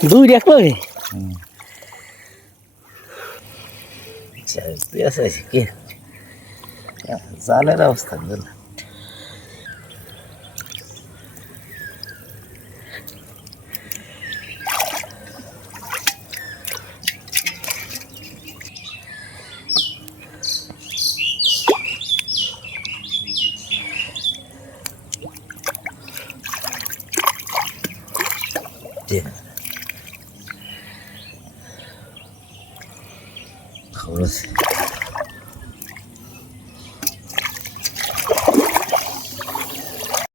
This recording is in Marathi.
দুই রাখলো রে কি জালের অবস্থা বুঝল খবর আছে